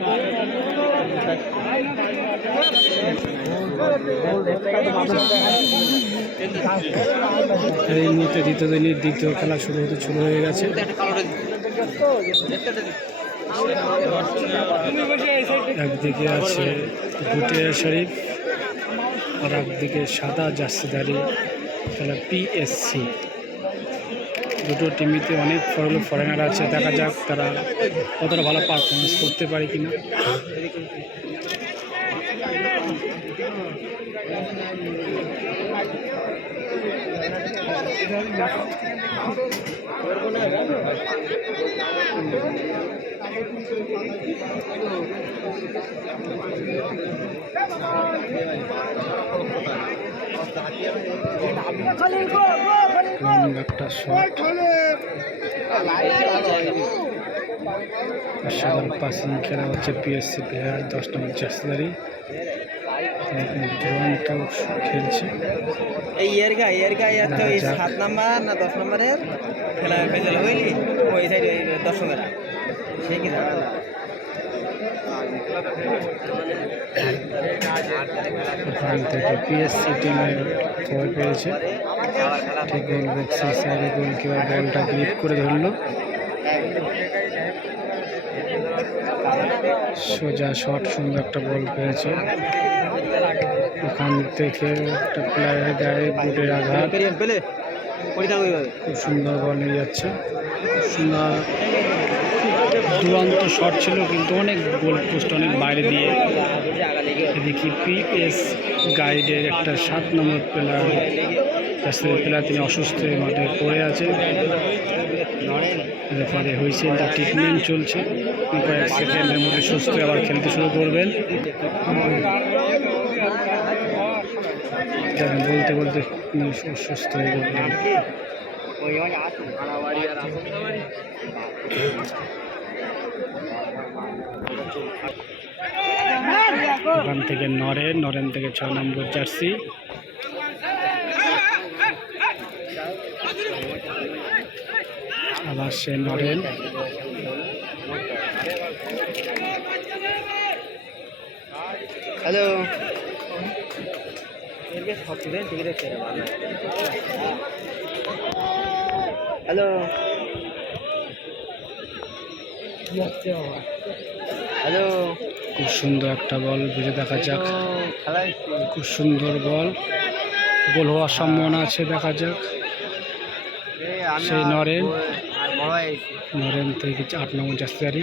এই মুহূর্তে দ্বিতীয় দিনের দ্বিতীয় খেলা শুরু হয়ে গেছে। একদিকে আছে ভুটিয়া শরীফ আর একদিকে সাদা জার্সিধারী খেলা পিএসসি। দুটো টিমিতে অনেক ফরেনার আছে, দেখা যাক তারা কতটা ভালো পারফরমেন্স করতে পারে কিনা। একটা শট পাসিং খেলা হচ্ছে পিএসসি প্লেয়ার 10 নম্বর জার্সিধারী খেলছে। এই ইয়ারগা 7 নাম্বার না 10 নম্বরের খেলা ফেজল হইলি ওই সাইডে দর্শকেরা সে কি জানা ওখান থেকে পিএসসি টিমের খবর পেয়েছে। ঠিক গোল বক্সি সাইডে গোলকিপার বলটা গ্রিপ করে ধরলো, সোজা শট, সুন্দর একটা বল পেয়েছে। ওখান থেকে একটা প্লেয়ারের গায়ে বুটের আঘাত, খুব সুন্দর বল নিয়ে যাচ্ছে। সুন্দর দুরন্ত শট ছিল, কিন্তু অনেক গোল পোস্ট অনেক বাইরে দিয়ে। এদিকে পিএস গাইডের একটা 7 নম্বর প্লেয়ার তিনি অসুস্থ মাঠে পড়ে আছে। রেফারি হয়েছে, তার ট্রিটমেন্ট চলছে। কয়েক সেকেন্ডের মধ্যে সুস্থ আবার খেলতে শুরু করবেন। বলতে বলতে সুস্থ হয়ে গেলেন। ওখান থেকে নরেন থেকে 6 নম্বর জার্সি। আবার সে নরেন, হ্যালো হ্যালো হ্যালো, খুব সুন্দর একটা বল, বুঝে দেখা যাক। খুব সুন্দর বল, গোল হওয়ার সম্ভাবনা আছে, দেখা যাক। সেই নরেন থেকে 8 নম্বর জার্সিধারী।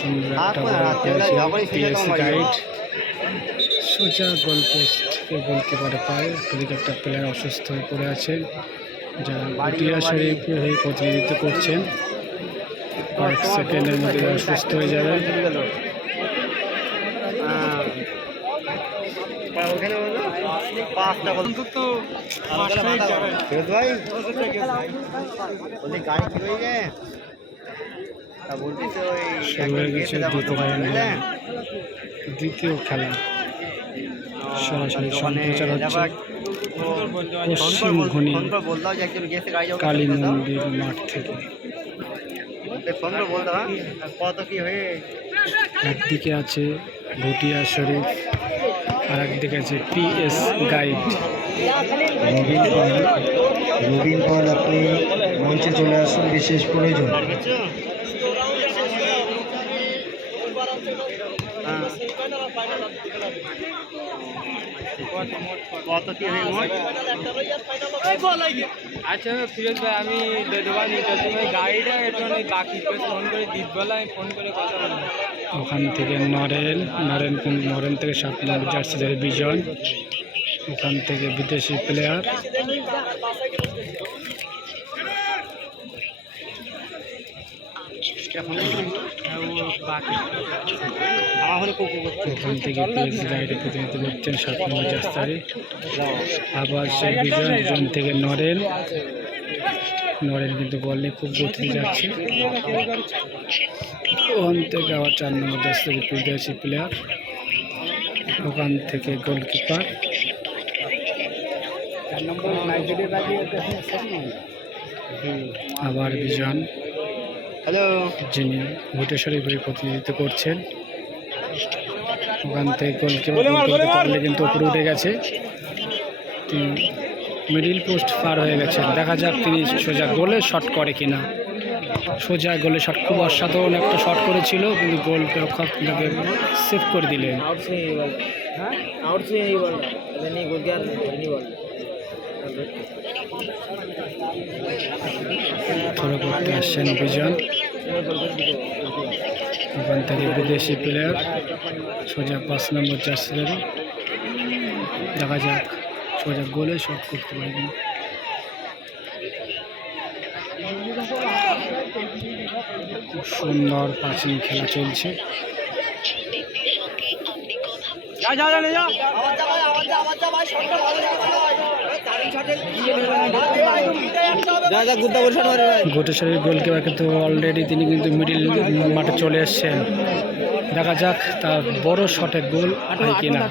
সুন্দর একটা পিএসসি গাইড, সোজা গোল পোস্ট গোলকিপারে পায়। এদিকে একটা প্লেয়ার অসুস্থ হয়ে পড়ে আছে, যারা ভুটিয়া শরীফ হয়ে প্রতিনিধিত্ব করছেন। কয়েক সেকেন্ডের মধ্যে সুস্থ হয়ে যাবে। দ্বিতীয় খেলা সরাসরি সম্প্রচার হচ্ছে পশ্চিম ঘনি কালী মন্দির মাঠ থেকে। একদিকে আছে ভুটিয়া শরীফ আর একদিকে আছে পিএস গাইড। নবীন পাল, আপনি মঞ্চে চলে আসুন, বিশেষ প্রয়োজন। আচ্ছা ফিরোজ ভাই, আমি গাড়িটা বাকি ফোন করে দিতবেলা আমি ফোন করে কথা বলবো। ওখান থেকে নরেন থেকে 7 নম্বর জার্সিধারী বিজন। ওখান থেকে বিদেশি প্লেয়ার। ওখান থেকে পিএস গাইডে প্রতিনিধিত্ব করছেন 7 নম্বর জার্সিধারী। আবার সেই বিজন থেকে নরেন। নরেন কিন্তু বল নিয়ে খুব গতি যাচ্ছে। ওখান থেকে আবার 4 নম্বর জার্সি বিদেশি প্লেয়ার, ওখান থেকে গোলকিপার, আবার বিজন যিনি ভুটে শরীফের প্রতিনিধিত্ব করছেন। ওখান থেকে গোলকিপার কিন্তু উপরে উঠে গেছে, তিনি মিডিল পোস্ট পার হয়ে গেছেন। দেখা যাক তিনি সোজা গোলে শট করে কিনা। সোজা গোলে শট, খুব অসাধারণ একটা শট করেছিল, কিন্তু গোল রক্ষক তাকে সেভ করে দিলেন। থ্রো করতে আসছেন বিজন, ওখান থেকে বিদেশি প্লেয়ার সোজা 5 নম্বর জার্সি ধরে। দেখা যাক সোজা গোলে শট করতে পারবেন। খুব সুন্দর পাঁচিং খেলা চলছে। গোটেশ্বরীর গোলকিপার কিন্তু অলরেডি তিনি কিন্তু মিডিল মাঠে চলে এসছেন। দেখা যাক তার বড় শটে গোল হয় কিনা।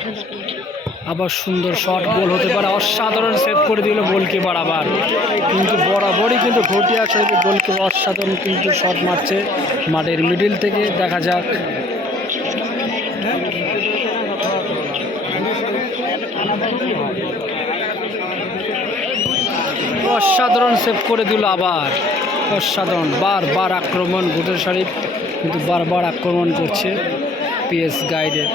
আবার সুন্দর শট, গোল হতে পারে। অসাধারণ সেভ করে দিল গোলকিপার আবার, কিন্তু বরাবরই কিন্তু ঘটিয়া শরীফের গোলকিপার অসাধারণ কিন্তু শট মারছে মাঠের মিডিল থেকে। দেখা যাক অসাধারণ সেভ করে দিল আবার, অসাধারণ। বারবার আক্রমণ, ঘটিয়া শরীফ কিন্তু বারবার আক্রমণ করছে পিএস গাইডের।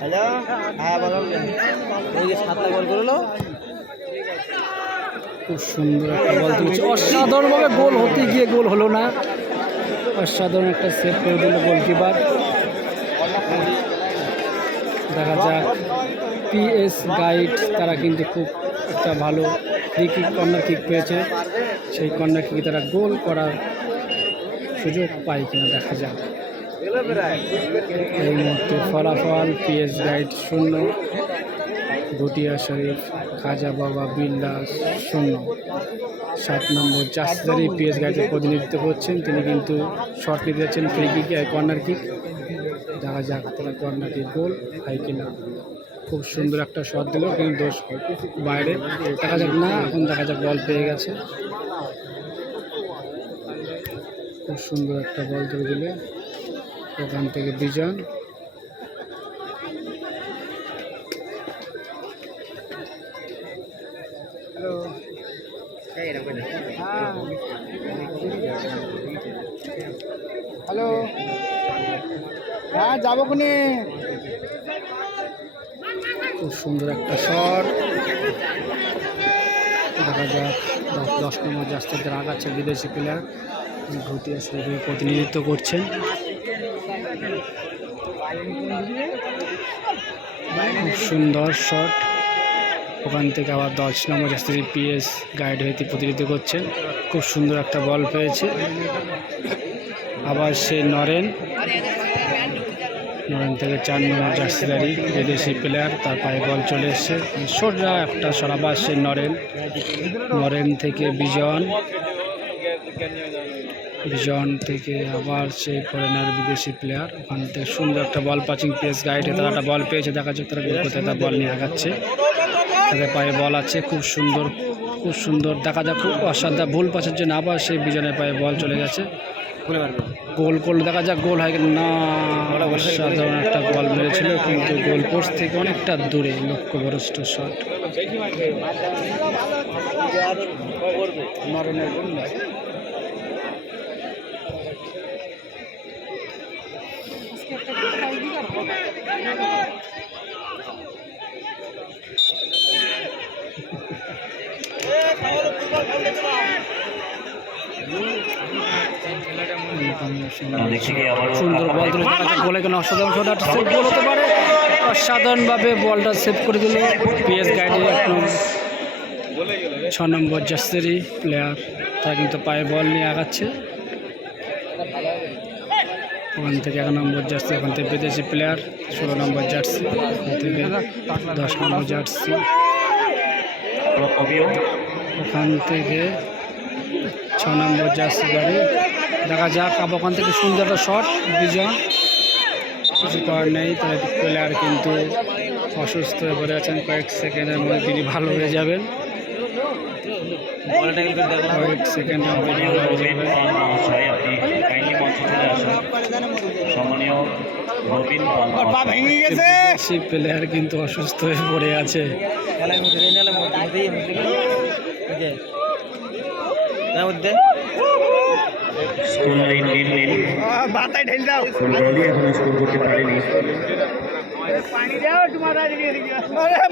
হ্যালো, হ্যাঁ বলো। এই যে 7টা গোল করলো, খুব সুন্দর একটা বল তুলেছে, অসাধারণভাবে গোল হতে গিয়ে গোল হলো না। অসাধারণ একটা সেভ করে দিল গোলকিপার। দেখা যাক পিএস গাইড তারা কিন্তু খুব একটা ভালো ফ্রি কিক, কর্নার কিক পেয়েছে। সেই কর্নার কিকে তারা গোল করার সুযোগ পায় কিনা দেখা যাক। এই মুহূর্তে ফলাফল পিএস গাইড 0, ঘটিয়া শরীফ খাজা বাবা বিল্লাস 0। 7 নম্বর জাসদারি পিএস গাইডের প্রতিনিধিত্ব করছেন, তিনি কিন্তু শট নিতে যাচ্ছেন ফ্রি কিকে, কর্নার কিক। দেখা যাক তারা কর্নার কিক গোল হয় কিনা। খুব সুন্দর একটা শট দিল, কিন্তু দোষ বাইরে। দেখা যাক না, এখন দেখা যাক বল পেয়ে গেছে। খুব সুন্দর একটা বল তুলে দিলে ওখান থেকে বিজন। হ্যালো, হ্যাঁ যাবো কোনে। খুব সুন্দর একটা শট। দেখা যাক 10 নম্বর জাস্তাদের আগাচ্ছে বিদেশি প্লেয়ার, ঘটিয়া শরীফের প্রতিনিধিত্ব করছেন। খুব সুন্দর শট, ওখান থেকে আবার 10 নম্বর জাস্তাদের পিএস গাইড হইতে প্রতিনিধিত্ব করছেন। খুব সুন্দর একটা বল পেয়েছে। আবার সেই নরেন থেকে 4 নম্বর জার্সিদারি বিদেশি প্লেয়ার, তার পায়ে বল চলে এসছে। সোজা একটা সরাবার সেই নরেন থেকে বিজন থেকে আবার সেই ফরেনার বিদেশি প্লেয়ার। ওখান থেকে সুন্দর একটা বল পাচিং পিএস গাইডে তারা একটা বল পেয়েছে। দেখা যাক তারা গোল করতে তার বল নিয়ে আগাচ্ছে, তাদের পায়ে বল আছে। খুব সুন্দর দেখা যাক, খুব অসাধারণ ভুল পাসের জন্য আবার সেই বিজনের পায়ে বল চলে গেছে। গোল করলে দেখা যাক গোল হয় না। অসাধারণ একটা বল মেরেছিল, কিন্তু গোল পোস্ট থেকে অনেকটা দূরে, লক্ষ্যভ্রষ্ট শট। সুন্দর বল তুলে বলে কেন অসাধারণ শট, সেভ গোল হতে পারে। অসাধারণভাবে বলটা সেভ করে দিল পিএস গাইডে। 6 নম্বর জার্সিরই প্লেয়ার, তারা কিন্তু পায়ে বল নিয়ে আগাচ্ছে। ওখান থেকে 1 নম্বর জার্সি, ওখান থেকে বিদেশি প্লেয়ার 16 নম্বর জার্সি, ওখান থেকে 10 নম্বর জার্সি, ওখান থেকে 6 নম্বর জার্সি গাড়ি। দেখা যাক আবার ওখান থেকে সুন্দর একটা শট, বিজন কিছু করার নেই। তবে প্লেয়ার কিন্তু অসুস্থ হয়ে পড়ে আছেন, কয়েক সেকেন্ডের মধ্যে তিনি ভালো হয়ে যাবেন, কয়েক সেকেন্ডের মধ্যে ভালো হয়ে যাবেন। বিদেশি প্লেয়ার কিন্তু অসুস্থ হয়ে পড়ে আছে।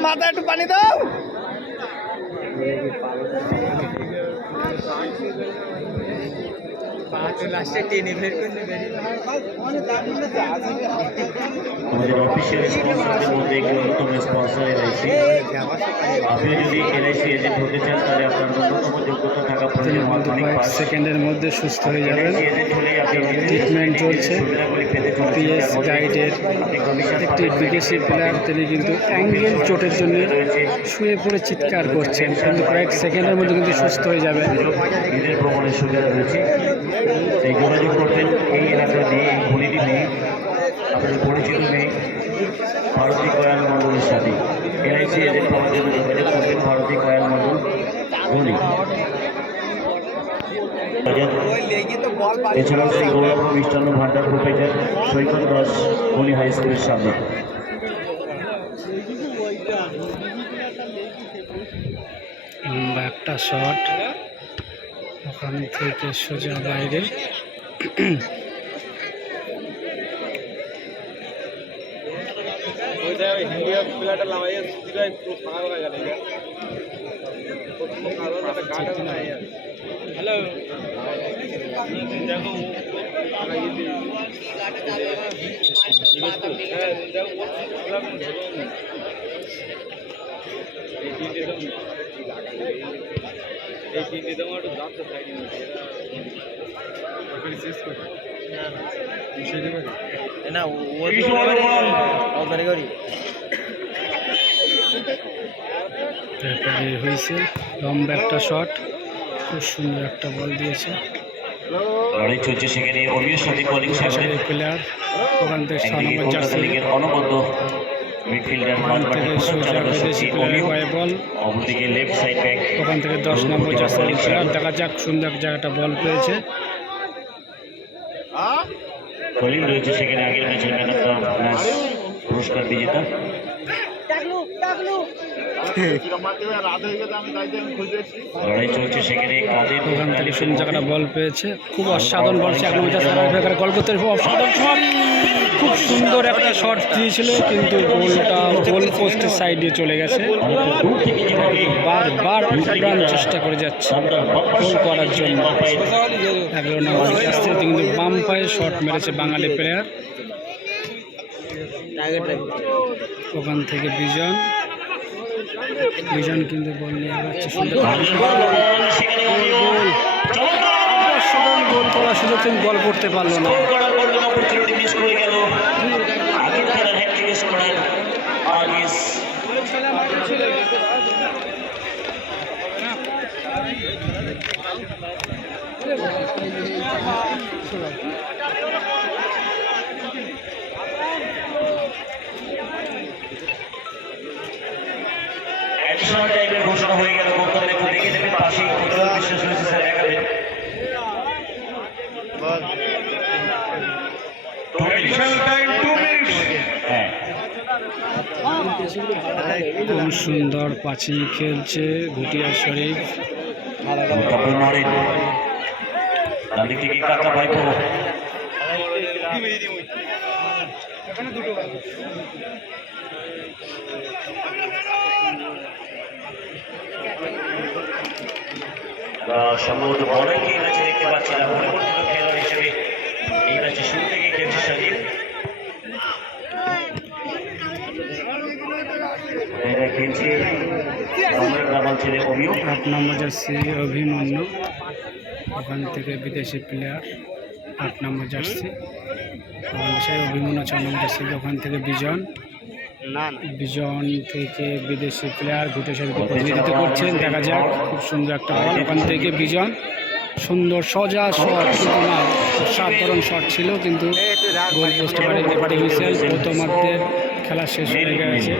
মাথায় একটু পানি দাও। আমাদের অফিসিয়াল স্পন্সরদের মধ্যে একটি অন্যতম স্পন্সর এলআইসি। আপনি যদি এলআইসি এজেন্ট হতে চান তাহলে আপনার ন্যূনতম যোগ্যতা থাকা প্রয়োজন মাধ্যমিক কয়েক পাস। সেকেন্ডের মধ্যে সুস্থ হয়ে যাবেন। এলআইসি এজেন্ট হলেই আপনি ট্রিটমেন্ট চলছে। সুবিধাগুলি পেতে চলেছেন। পিএস গাইডের একটি বিদেশি প্লেয়ার, তিনি কিন্তু অ্যাঙ্গেল চোটের জন্য শুয়ে পড়ে চিৎকার করছেন, কিন্তু কয়েক সেকেন্ডের মধ্যে কিন্তু সুস্থ হয়ে যাবেন। নিজের ভ্রমণের সুবিধা রয়েছে, এই যোগাযোগ করবেন এই এলাকা নিয়ে, এই গলিটি নিয়ে, আপনাদের পরিচিত নেই ভারতী কয়াল মণ্ডলের সাথে। এলআইসি এজেন্ট হওয়ার জন্য যোগাযোগ করবেন ভারতী কয়াল মণ্ডল গলি। এছাড়াও শ্রী গৌরব মিষ্টান্ন ভান্ডার প্রোপাইটার সৈকত দাস গলি হাই স্কুলের সামনে। লম্বা একটা শট, ওখান থেকে সোজা বাইরে। না রেফারি হয়েছে, লম্বা একটা শট, খুব সুন্দর একটা বল দিয়েছে। লড়াই চলছে সেখানে অমিয় সাথে কলিং সাগরের প্লেয়ার, ওখান থেকে 6 একদিকে নম্বর কলকাতা জার্সি, লিগের অনবদ্য মিডফিল্ডার ওখান থেকে সোজা বিদেশি প্লেয়ারের পায়ে বল, অপরদিকে লেফট সাইড ব্যাক ওখান থেকে 10 নম্বর জার্সি প্লেয়ার। দেখা যাক, সুন্দর জায়গাটা বল পেয়েছে। কলিং রয়েছে সেখানে, আগের ম্যাচের ম্যান অফ দ্য ম্যাচ পুরস্কার বিজেতা। লড়াই চলছে সেখানে কাদের, ওখান থেকে সুন্দর জায়গাটা বল পেয়েছে, খুব অসাধারণ বল। 1 নম্বর জার্সি গল করতে খুব অসাধারণ শট, খুব সুন্দর একটা শট দিয়েছিল, কিন্তু গোলটা গোল পোস্টের সাইডে চলে গেছে। বারবার উড়ান চেষ্টা করে যাচ্ছে গোল করার জন্য। 11 নম্বর জার্সি কিন্তু বাম পায়ে শট মেরেছে বাঙালি প্লেয়ার। ওখান থেকে বিজন কিন্তু বল নিয়ে আগাচ্ছে, সুন্দর গোল করার সুযোগ, কিন্তু বল করতে পারলো না। অ্যাডিশনাল টাইমের ঘোষণা হয়ে গেল, বক্তারা একটু দেখে নেবেন। পাশেই প্রতুল বিশ্বাস রয়েছে স্যার, দেখাবেন। হ্যাঁ, খুব সুন্দর পাঁচিল খেলছে ঘুটিয়া শরীফ। ডানদিক থেকে কাকা ভাইপো, সম্ভবত বড়কে এই ম্যাচে দেখতে পাচ্ছি না, পরিবর্তিত খেলোয়াড় হিসেবে এই ম্যাচে শুরু থেকে খেলছে সাজিদ। এরা খেলছে গ্রামাঞ্চলে অমিয়। নম্বর জার্সি অভিমন্যু, ওখান থেকে বিদেশি প্লেয়ার 8 নম্বর জার্সি। সেই অভিমন্যু 6 নম্বর জার্সি, ওখান থেকে বিজন থেকে বিদেশি প্লেয়ার ঘুটে সারিতে প্রতিনিধিত্ব করছেন। দেখা যাক, খুব সুন্দর একটা বল, ওখান থেকে বিজন সুন্দর সোজা শট, কিন্তু না সাধারণ শট ছিল, কিন্তু গোল পোস্টে পারে হুইসেল। প্রথমার্ধের খেলা শেষ হয়ে গেছে।